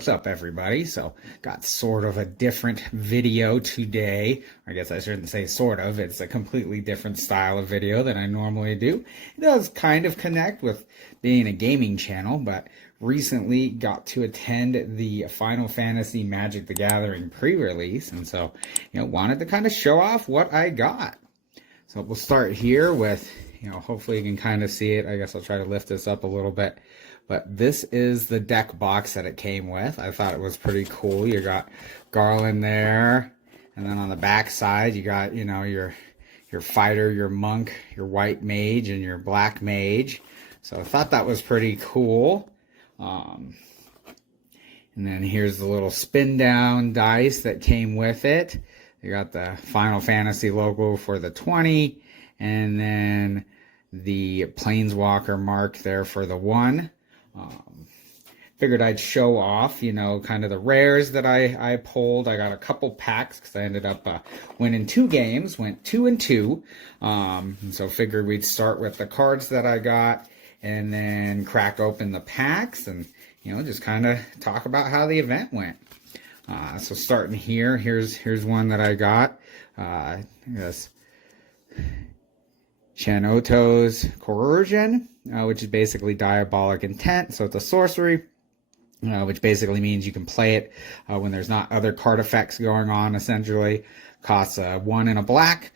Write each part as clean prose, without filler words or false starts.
what's up everybody? So got sort of a different video today. I guess I shouldn't say sort of, it's a completely different style of video than I normally do. It does kind of connect with being a gaming channel, but recently got to attend the Final Fantasy Magic the Gathering pre-release, and so wanted to kind of show off what I got. So we'll start here with, hopefully you can kind of see it. I guess I'll try to lift this up a little bit. But this is the deck box that it came with. I thought it was pretty cool. You got Garland there. And then on the back side, you got, your fighter, your monk, your white mage, and your black mage. So I thought that was pretty cool. And then here's the little spin down dice that came with it. You got the Final Fantasy logo for the 20. And then the Planeswalker mark there for the 1. Figured I'd show off, kind of the rares that I pulled. I got a couple packs because I ended up winning 2 games, went 2-2. And so figured we'd start with the cards that I got and then crack open the packs and, just kind of talk about how the event went. So starting here, here's one that I got. Yes. Chanoto's Coercion, which is basically Diabolic Intent. So it's a sorcery, which basically means you can play it when there's not other card effects going on, essentially. Costs 1 and a black.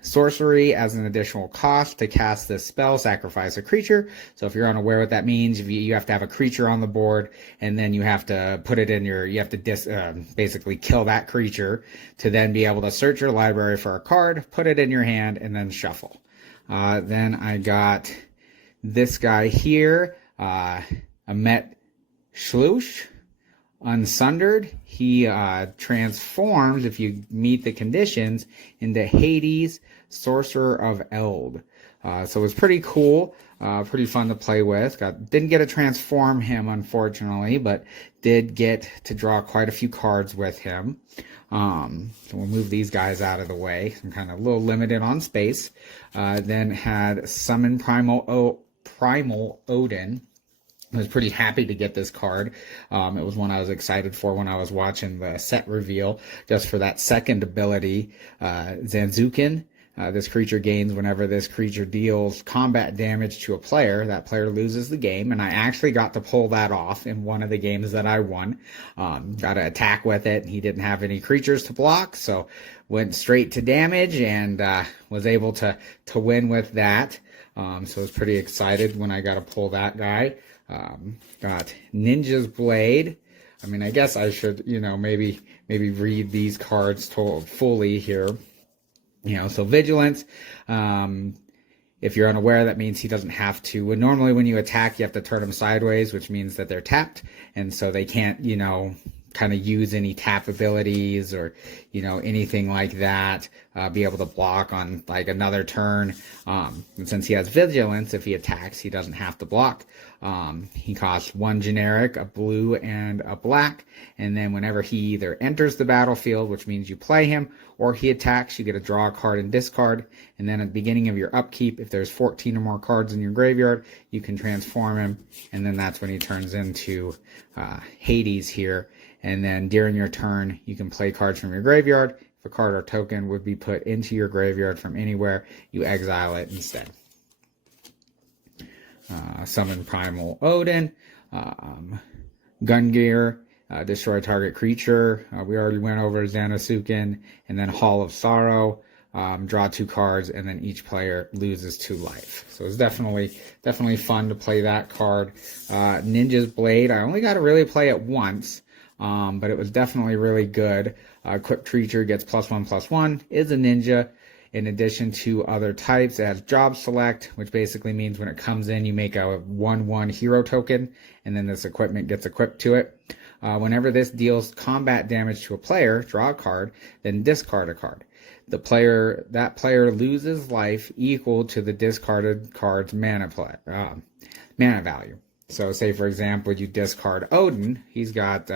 Sorcery as an additional cost to cast this spell, sacrifice a creature. So if you're unaware what that means, you have to have a creature on the board, and then you have to put it in you have to basically kill that creature to then be able to search your library for a card, put it in your hand, and then shuffle. Then I got this guy here, Amet Shlush, Unsundered. He transforms, if you meet the conditions, into Hades, Sorcerer of Eld. So it was pretty cool, pretty fun to play with. Didn't get to transform him, unfortunately, but did get to draw quite a few cards with him. So we'll move these guys out of the way. I'm kind of a little limited on space. Then had Summon Primal Odin. I was pretty happy to get this card. It was one I was excited for when I was watching the set reveal, just for that second ability, Zanzukin. This creature gains whenever this creature deals combat damage to a player. That player loses the game, and I actually got to pull that off in one of the games that I won. Got to attack with it. He didn't have any creatures to block, so went straight to damage and was able to win with that. So I was pretty excited when I got to pull that guy. Got Ninja's Blade. I mean, I guess I should, maybe read these cards fully here. So Vigilance. If you're unaware, that means he doesn't have to. Normally when you attack, you have to turn them sideways, which means that they're tapped, and so they can't, kind of use any tap abilities or, anything like that, be able to block on like another turn. And since he has Vigilance, if he attacks, he doesn't have to block. He costs 1 generic, a blue, and a black. And then whenever he either enters the battlefield, which means you play him, or he attacks, you get to draw a card and discard. And then at the beginning of your upkeep, if there's 14 or more cards in your graveyard, you can transform him. And then that's when he turns into Hades here. And then during your turn, you can play cards from your graveyard. If a card or token would be put into your graveyard from anywhere, you exile it instead. Summon Primal Odin. Gungear. Destroy target creature. We already went over Xanasuken. And then Hall of Sorrow. Draw 2 cards, and then each player loses 2 life. So it's definitely fun to play that card. Ninja's Blade. I only got to really play it once. But it was definitely really good. Equipped creature gets +1/+1, is a ninja. In addition to other types, it has job select, which basically means when it comes in, you make a 1/1 hero token, and then this equipment gets equipped to it. Whenever this deals combat damage to a player, draw a card, then discard a card. That player loses life equal to the discarded card's mana value. So say, for example, you discard Odin. He's got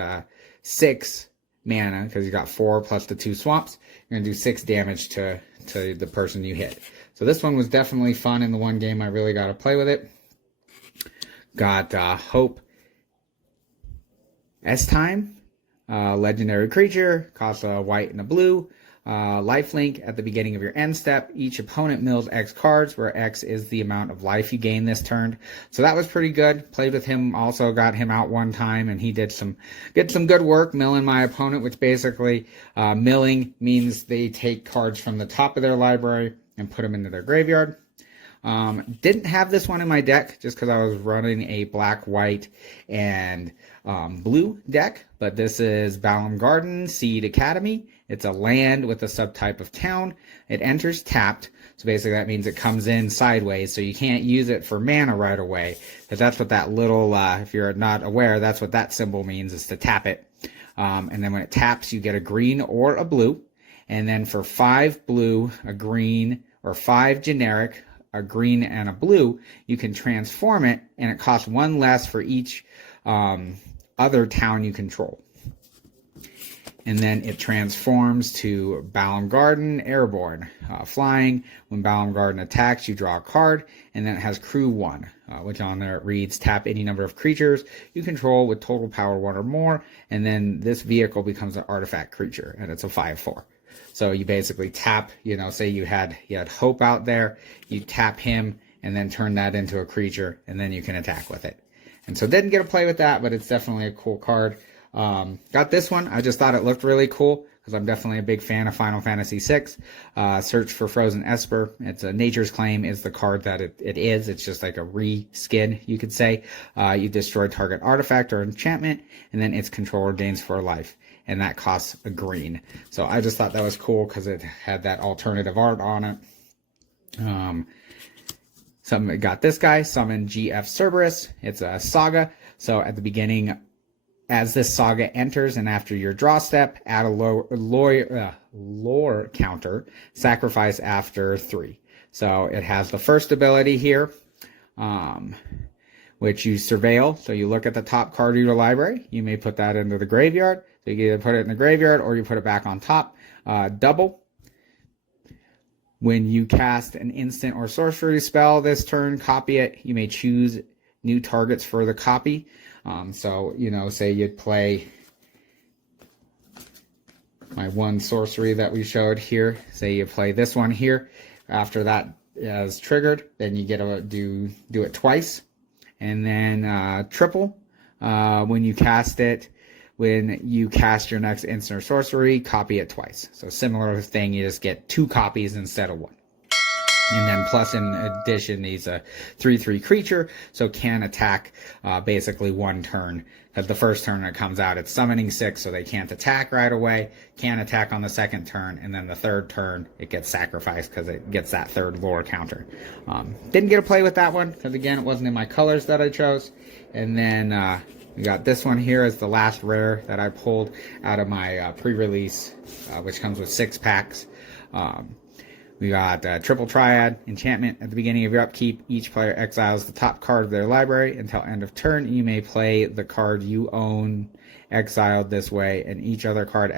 6 mana because he's got 4 plus the 2 swamps. You're going to do 6 damage to the person you hit. So this one was definitely fun in the one game I really got to play with it. Got Hope S-Time, legendary creature, costs a white and a blue. Lifelink at the beginning of your end step. Each opponent mills X cards, where X is the amount of life you gain this turn. So that was pretty good. Played with him, also got him out one time, and he did some good work milling my opponent, which basically milling means they take cards from the top of their library and put them into their graveyard. Didn't have this one in my deck just because I was running a black, white, and blue deck, but this is Balam Garden Seed Academy. It's a land with a subtype of town. It enters tapped, so basically that means it comes in sideways, so you can't use it for mana right away, because that's what that little, if you're not aware, that's what that symbol means, is to tap it. And then when it taps, you get a green or a blue, and then for 5 blue, a green, or 5 generic, a green and a blue, you can transform it, and it costs 1 less for each other town you control. And then it transforms to Balam Garden Airborne. Flying, when Balam Garden attacks, you draw a card, and then it has Crew 1, which on there it reads, tap any number of creatures you control with total power 1 or more, and then this vehicle becomes an artifact creature, and it's a 5/4. So you basically tap, say you had Hope out there, you tap him, and then turn that into a creature, and then you can attack with it. And so didn't get to play with that, but it's definitely a cool card. Got this one. I just thought it looked really cool because I'm definitely a big fan of Final Fantasy VI. Search for Frozen Esper. It's a Nature's Claim is the card that it is. It's just like a reskin, you could say. You destroy target artifact or enchantment, and then its controller gains 4 life. And that costs a green. So I just thought that was cool because it had that alternative art on it. Got this guy, Summon GF Cerberus. It's a saga. So at the beginning, as this saga enters and after your draw step, add a lore counter, sacrifice after 3. So it has the first ability here, which you surveil. So you look at the top card of your library. You may put that into the graveyard. So you either put it in the graveyard or you put it back on top. Double. When you cast an instant or sorcery spell this turn, copy it. You may choose new targets for the copy. So, say you'd play my one sorcery that we showed here. Say you play this one here. After that is triggered, then you get to do it twice. And then triple when you cast it. When you cast your next instant or sorcery, copy it twice. So similar thing, you just get 2 copies instead of 1. And then plus in addition, he's a 3/3 creature, so can attack basically 1 turn. Because the first turn it comes out, it's summoning 6, so they can't attack right away. Can attack on the second turn, and then the third turn it gets sacrificed because it gets that 3rd lore counter. Didn't get to play with that one because again it wasn't in my colors that I chose. And then we got this one here as the last rare that I pulled out of my pre-release, which comes with 6 packs. We got Triple Triad, enchantment. At the beginning of your upkeep, each player exiles the top card of their library. Until end of turn, you may play the card you own exiled this way, and each other card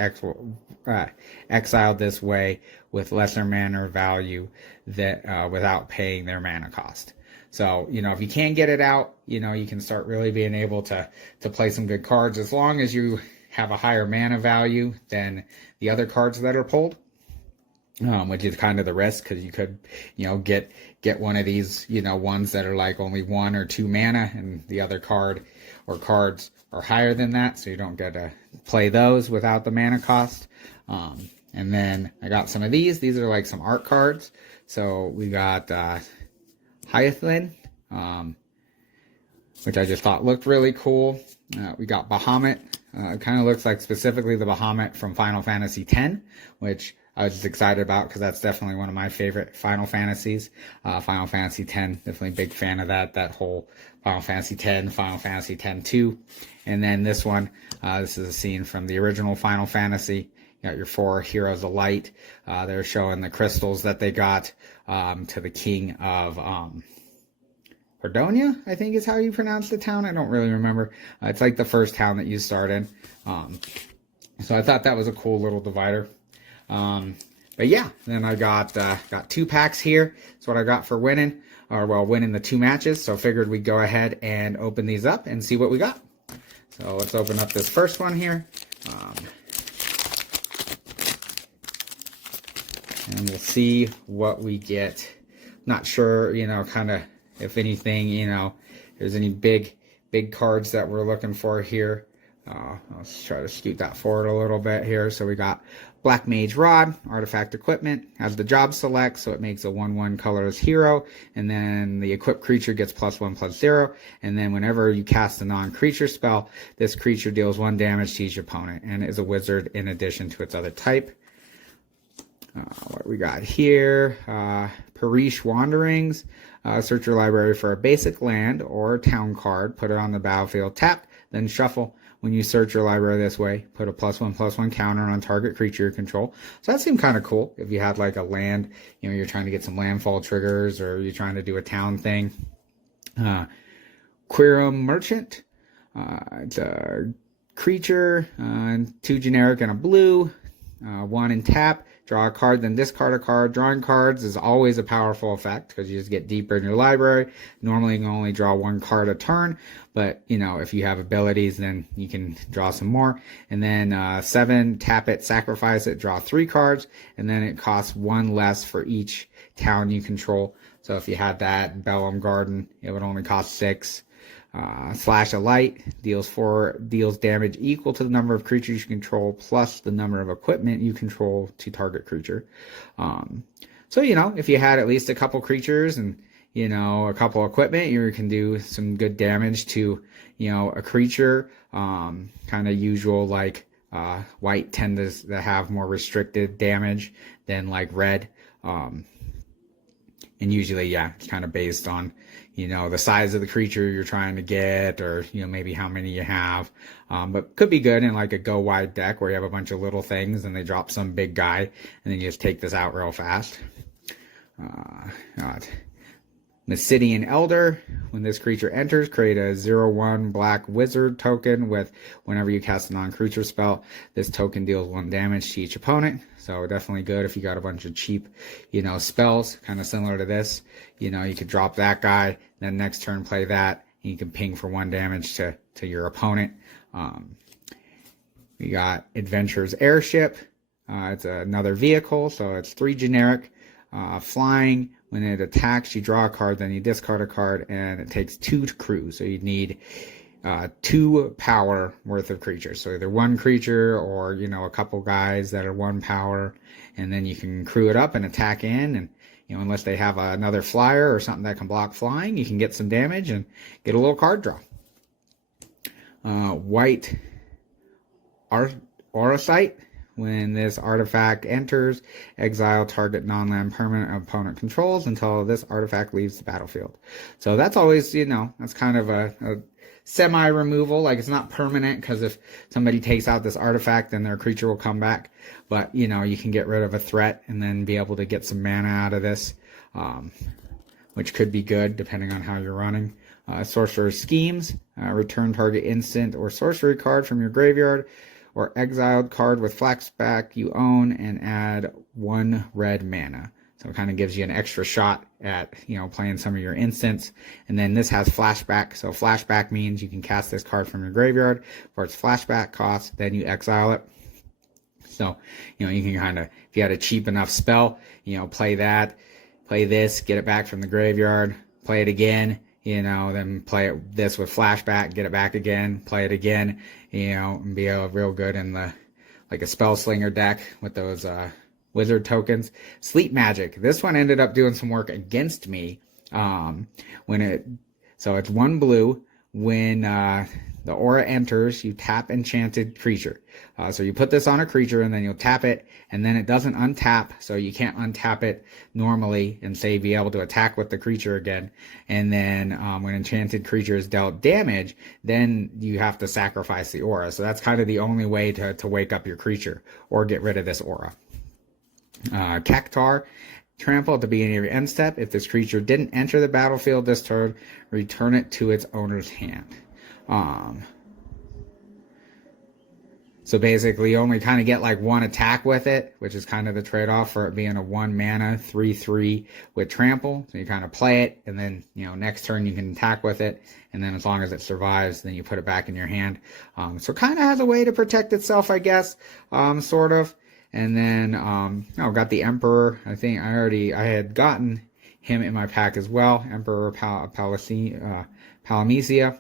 exiled this way with lesser mana value that without paying their mana cost. So, if you can't get it out, you can start really being able to play some good cards as long as you have a higher mana value than the other cards that are pulled. Which is kind of the risk because you could, get one of these, ones that are like only 1 or 2 mana and the other card or cards are higher than that. So you don't get to play those without the mana cost. And then I got some of these. These are like some art cards. So we got Hyathlin, which I just thought looked really cool. We got Bahamut. It kind of looks like specifically the Bahamut from Final Fantasy X, which I was just excited about because that's definitely one of my favorite Final Fantasies. Final Fantasy X, definitely a big fan of that whole Final Fantasy X, Final Fantasy X-2. And then this one, this is a scene from the original Final Fantasy. You got your 4 Heroes of Light. They're showing the crystals that they got to the king of Cordonia, I think is how you pronounce the town. I don't really remember. It's like the first town that you start in. So I thought that was a cool little divider. But yeah, then I got 2 packs here. That's what I got for winning the 2 matches. So I figured we'd go ahead and open these up and see what we got. So let's open up this first one here. And we'll see what we get. Not sure, you know, kind of, if anything, you know, there's any big cards that we're looking for here. Let's try to scoot that forward a little bit here. So we got Black Mage Rod, Artifact Equipment, has the job select, so it makes a 1/1 colorless hero, and then the equipped creature gets +1/+0, and then whenever you cast a non-creature spell, this creature deals 1 damage to each opponent, and is a wizard in addition to its other type. What we got here, Parish Wanderings. Search your library for a basic land or town card, put it on the battlefield, tap, then shuffle. When you search your library this way, put a +1/+1 counter on target creature you control. So that seemed kind of cool if you had like a land, you know, you're trying to get some landfall triggers, or you're trying to do a town thing. Quirum Merchant. It's a creature, 2 generic and a blue, 1 in tap. Draw a card, then discard a card. Drawing cards is always a powerful effect because you just get deeper in your library. Normally, you can only draw 1 card a turn, but, you know, if you have abilities, then you can draw some more. And then 7, tap it, sacrifice it, draw 3 cards, and then it costs 1 less for each town you control. So if you had that Bellum Garden, it would only cost 6. Slash a Light deals damage equal to the number of creatures you control plus the number of equipment you control to target creature. So, you know, if you had at least a couple creatures and, you know, a couple equipment, you can do some good damage to, you know, a creature. Kind of usual, like white tend to have more restricted damage than like red. And usually, yeah, it's kind of based on, you know, the size of the creature you're trying to get, or, you know, maybe how many you have. But could be good in like a go wide deck where you have a bunch of little things and they drop some big guy and then you just take this out real fast. Mysidian Elder. When this creature enters, create a 0/1 black wizard token with whenever you cast a non-creature spell, this token deals 1 damage to each opponent. So definitely good if you got a bunch of cheap, you know, spells, kind of similar to this. You know, you could drop that guy, then next turn play that, and you can ping for 1 damage to your opponent. We got Adventure's Airship. It's another vehicle, so it's 3 generic. Flying. When it attacks, you draw a card, then you discard a card, and it takes 2 to crew. So you need 2 power worth of creatures. So either 1 creature or, you know, a couple guys that are 1 power, and then you can crew it up and attack in. And, you know, unless they have another flyer or something that can block flying, you can get some damage and get a little card draw. White Auracite. When this artifact enters, exile target non-land permanent opponent controls until this artifact leaves the battlefield. So that's always, you know, that's kind of a semi-removal. Like, it's not permanent, because if somebody takes out this artifact, then their creature will come back. But, you know, you can get rid of a threat and then be able to get some mana out of this, which could be good depending on how you're running. Sorcerer's Schemes. Return target instant or sorcery card from your graveyard or exiled card with flashback you own and add 1 red mana. So it kind of gives you an extra shot at, you know, playing some of your instants. And then this has flashback. So flashback means you can cast this card from your graveyard for its flashback cost, then you exile it. So, you know, you can kind of, if you had a cheap enough spell, you know, play that, play this, get it back from the graveyard, play it again, you know, then play this with flashback, get it back again, play it again, you know, and be real good in the, like a spell slinger deck with those wizard tokens. Sleep Magic. This one ended up doing some work against me. So it's 1 blue. When the aura enters, you tap enchanted creature. So you put this on a creature and then you'll tap it, and then it doesn't untap, so you can't untap it normally and say be able to attack with the creature again. And then when enchanted creature is dealt damage, then you have to sacrifice the aura. So that's kind of the only way to wake up your creature or get rid of this aura. Cactar. Trample at the beginning of your end step. If this creature didn't enter the battlefield this turn, return it to its owner's hand. So basically, you only kind of get like one attack with it, which is kind of the trade-off for it being a 1 mana 3/3 with trample. So you kind of play it, and then, you know, next turn you can attack with it, and then as long as it survives, then you put it back in your hand. So it kind of has a way to protect itself, I guess, sort of. And then, got the Emperor. I think I had gotten him in my pack as well. Emperor Palamecia.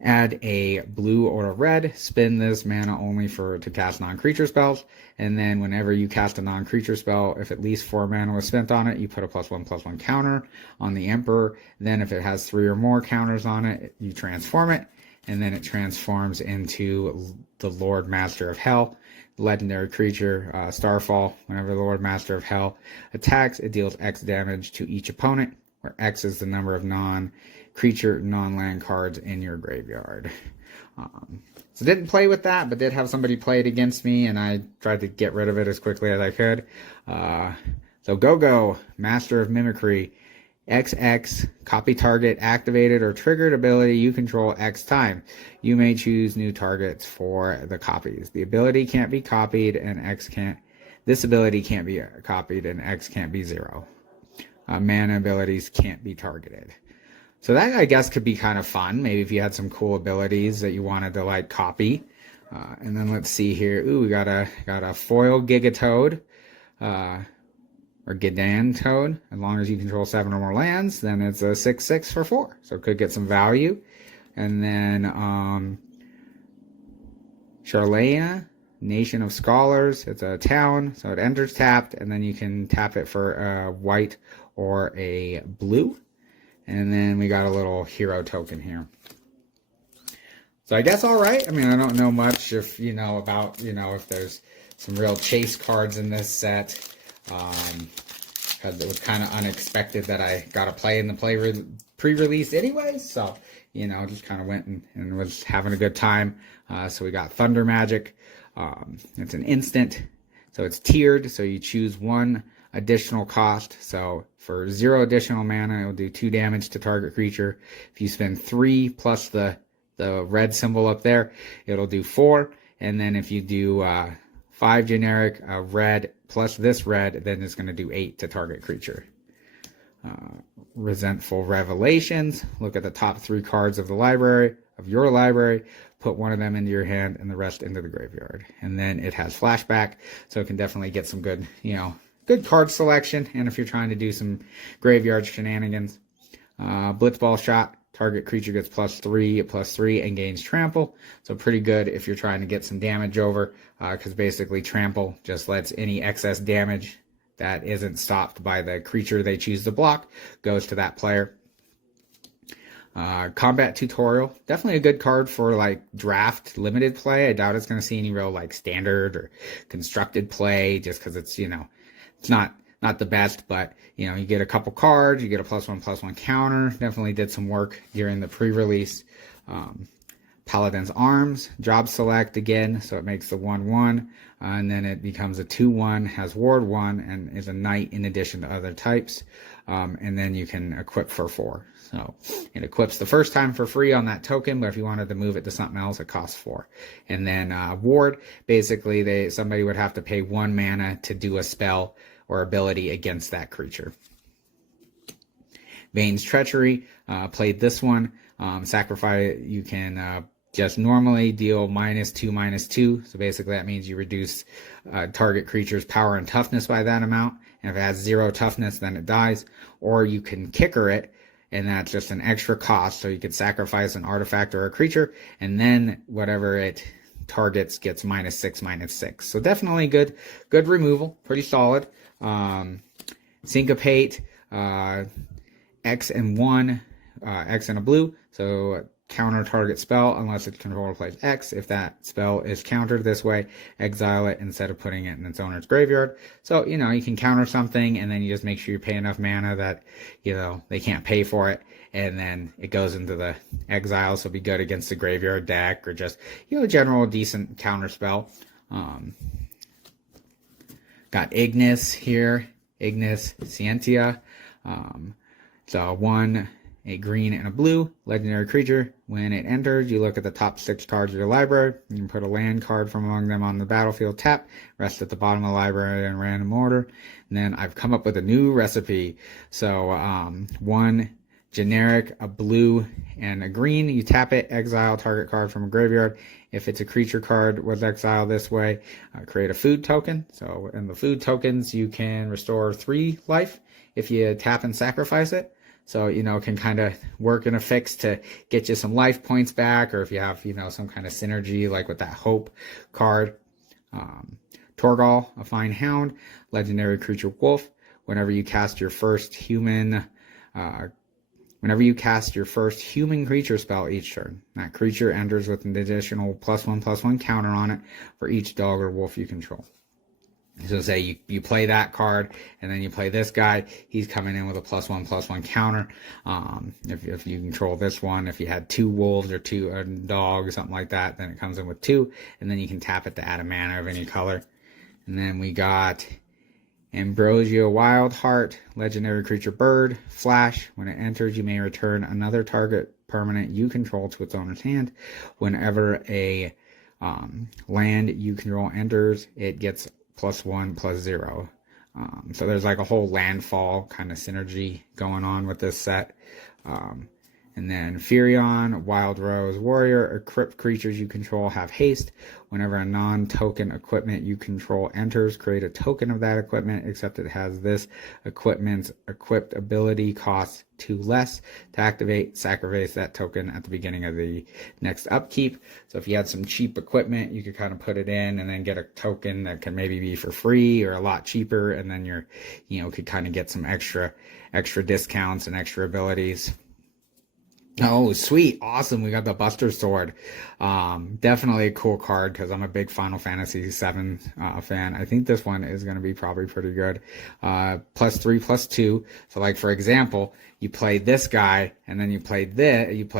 Add a blue or a red, spin this mana only to cast non-creature spells, and then whenever you cast a non-creature spell, if at least 4 mana was spent on it, you put a +1/+1 counter on the Emperor. Then if it has 3 or more counters on it, you transform it, and then it transforms into the Lord Master of Hell, legendary creature, Starfall. Whenever the Lord Master of Hell attacks, it deals X damage to each opponent, where X is the number of non-creature, non-land cards in your graveyard. So didn't play with that, but did have somebody play it against me, and I tried to get rid of it as quickly as I could. So Go-Go, Master of Mimicry, XX, copy target, activated or triggered ability you control X time. You may choose new targets for the copies. The ability can't be copied, and this ability can't be copied, and X can't be 0. Mana abilities can't be targeted. So that, I guess, could be kind of fun. Maybe if you had some cool abilities that you wanted to like copy. And then let's see here. Ooh, we got a foil Gigatoad, or Gidan Toad. As long as you control 7 or more lands, then it's a 6/6 for 4. So it could get some value. And then Charlea, Nation of Scholars. It's a town, so it enters tapped, and then you can tap it for a white or a blue. And then we got a little hero token here. So I guess all right. I mean, I don't know much if, if there's some real chase cards in this set. Because it was kind of unexpected that I got a play in the pre-release anyway. So, just kind of went and was having a good time. So we got Thunder Magic. It's an instant. So it's tiered. So you choose 1 additional cost. So for 0 additional mana, it will do 2 damage to target creature. If you spend 3 plus the red symbol up there, it'll do 4. And then if you do 5 generic, red plus this red, then it's going to do 8 to target creature. Resentful Revelations. Look at the top 3 cards of your library. Put 1 of them into your hand and the rest into the graveyard. And then it has flashback, so it can definitely get some good, good card selection. And if you're trying to do some graveyard shenanigans. Blitzball Shot. Target creature gets +3/+3 and gains trample. So pretty good if you're trying to get some damage over, because basically trample just lets any excess damage that isn't stopped by the creature they choose to block goes to that player. Combat Tutorial, definitely a good card for like draft limited play. I doubt it's going to see any real like standard or constructed play, just because it's it's not the best, but you get a couple cards, you get a +1/+1 counter. Definitely did some work during the pre-release. Paladin's Arms, job select again, so it makes the 1/1, and then it becomes a 2/1, has ward 1, and is a knight in addition to other types. And then you can equip for 4. So it equips the first time for free on that token, but if you wanted to move it to something else, it costs 4. And then ward, basically somebody would have to pay 1 mana to do a spell or ability against that creature. Vane's Treachery, played this one. Sacrifice, you can just normally deal -2/-2. So basically that means you reduce target creature's power and toughness by that amount. And if it has 0 toughness, then it dies. Or you can kicker it, and that's just an extra cost. So you could sacrifice an artifact or a creature, and then whatever it targets gets -6/-6. So definitely good removal, pretty solid. Syncopate, X and 1, X and a blue. So counter target spell unless its controller plays X. If that spell is countered this way, exile it instead of putting it in its owner's graveyard. So, you can counter something, and then you just make sure you pay enough mana that, they can't pay for it. And then it goes into the exile, so it'll be good against the graveyard deck or just, general decent counter spell. Got Ignis here, Ignis Scientia. So 1 a green, and a blue legendary creature. When it enters, you look at the top 6 cards of your library. You can put a land card from among them on the battlefield, tap, rest at the bottom of the library in random order. And then I've come up with a new recipe. So one generic, a blue, and a green. You tap it, exile target card from a graveyard. If it's a creature card was exiled this way, create a food token. So in the food tokens, you can restore 3 life if you tap and sacrifice it. So, it can kind of work in a fix to get you some life points back, or if you have, some kind of synergy, like with that Hope card. Torgal, a fine hound, legendary creature wolf. Whenever you cast your first human creature spell each turn, that creature enters with an additional +1/+1 counter on it for each dog or wolf you control. So say you play that card, and then you play this guy, he's coming in with a +1/+1 counter. If you control this one, if you had 2 wolves or 2 dogs, something like that, then it comes in with 2, and then you can tap it to add a mana of any color. And then we got Ambrosia Wildheart, legendary creature bird, flash. When it enters, you may return another target permanent you control to its owner's hand. Whenever a land you control enters, it gets +1/+0. So there's like a whole landfall kind of synergy going on with this set. And then Furion, Wild Rose Warrior, equipped creatures you control have haste. Whenever a non-token equipment you control enters, create a token of that equipment, except it has this equipment's equipped ability costs 2 less. To activate, sacrifice that token at the beginning of the next upkeep. So if you had some cheap equipment, you could kind of put it in and then get a token that can maybe be for free or a lot cheaper, and then could kind of get some extra discounts and extra abilities. Oh, sweet. Awesome. We got the Buster Sword. Definitely a cool card because I'm a big Final Fantasy VII fan. I think this one is going to be probably pretty good. +3/+2. So like, for example, you play this guy and then you play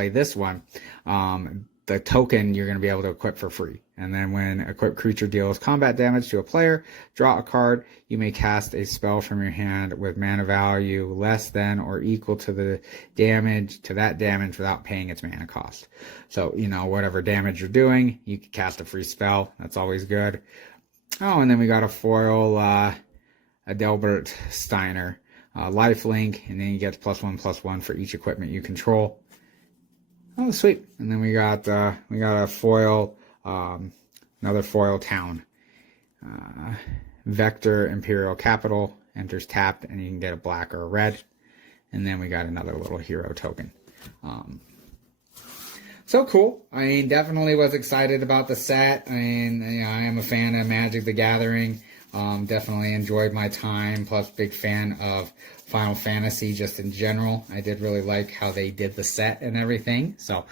this one. The token you're going to be able to equip for free. And then when equipped creature deals combat damage to a player, draw a card. You may cast a spell from your hand with mana value less than or equal to that damage without paying its mana cost. So, whatever damage you're doing, you can cast a free spell. That's always good. Oh, and then we got a foil Adelbert Steiner, lifelink, and then you get +1/+1 for each equipment you control. Oh, sweet. And then we got a foil, another foil town. Vector Imperial Capital enters tapped, and you can get a black or a red. And then we got another little hero token. So cool. I mean, definitely was excited about the set. I mean, I am a fan of Magic the Gathering. Definitely enjoyed my time, plus big fan of Final Fantasy just in general. I did really like how they did the set and everything. So,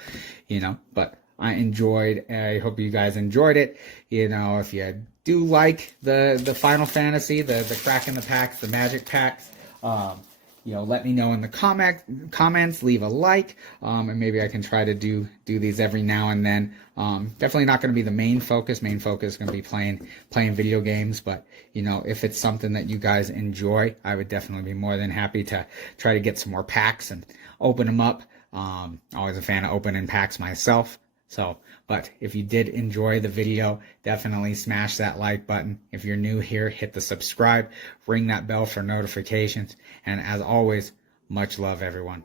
but I enjoyed, I hope you guys enjoyed it. If you do like the Final Fantasy, the Crack in the Packs, the Magic Packs, let me know in the comments, leave a like, and maybe I can try to do these every now and then. Definitely not going to be the main focus. Main focus is going to be playing video games, but if it's something that you guys enjoy, I would definitely be more than happy to try to get some more packs and open them up. Always a fan of opening packs myself. So, but if you did enjoy the video, definitely smash that like button. If you're new here, hit the subscribe, ring that bell for notifications, and as always, much love, everyone.